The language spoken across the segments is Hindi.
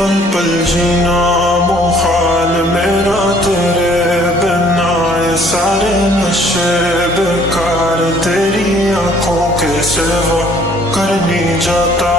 पल पल जीना मुहाल मेरा तेरे बिना, ये सारे नशे बेकार तेरी आंखों के सिवा। कर नहीं जाता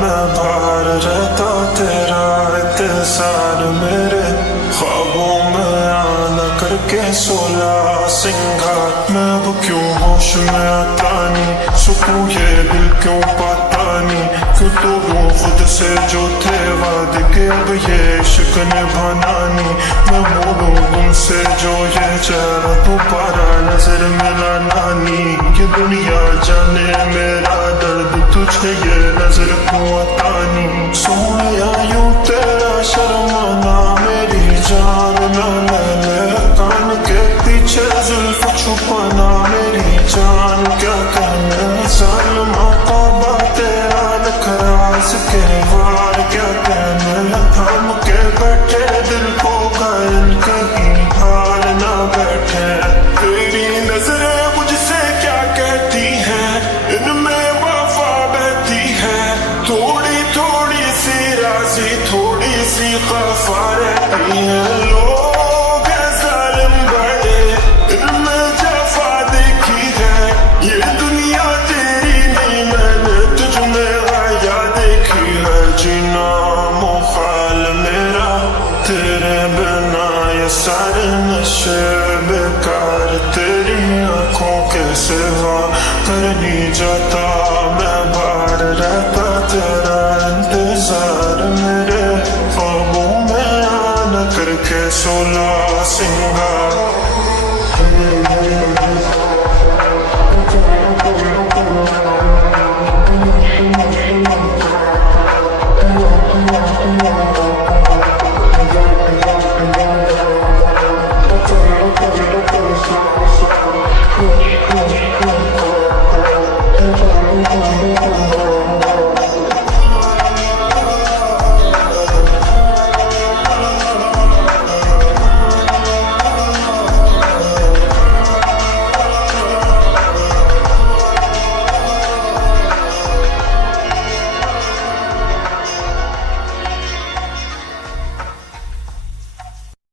मैं बाहर रहता तेरा इंतजार, मेरे ख्वाबों में आना करके 16 सिंगार। मैं अब क्यों होश में आता नहीं, सुकून ये दिल क्यों पाता नहीं। क्यों तो वो खुद से जो थे वादे के अब ये इश्क निभाना नहीं। मैं बोलूं तुमसे जो ये चेहरा दोबारा नजर मिलाना नहीं। ये दुनिया जाने मेरा दर्द तुझे ये नजर क्यों आता नहीं। सोया यूं तेरा शर्माना मेरी जान ना ले, कान के पीछे जुल्फ छुपाना मेरी जान। क्या कहने जालिमा तौबा तेरा नखरास के वार, क्या कहने थाम के बैठे दिल को घायल कहीं हार ना बैठे। तेरी नजरें मुझसे क्या कहती हैं, इनमें वफा बहती है। थोड़ी थोड़ी सी राज़ी थोड़ी सी खफा रहती है। लोग हैं जालिम बड़े, इनमें जफा देखी है। ये दुनिया तेरी नहीं मैंने तुझ में आया देखी है। जीना मुहाल मेरा तेरे बिना, ये सारे नशे बेकार तेरी आंखों के सिवा। कर नहीं जाता मैं बाहर रहता तेरा इंतजार, मेरे ख्वाबों में आना करके 16 सिंगार।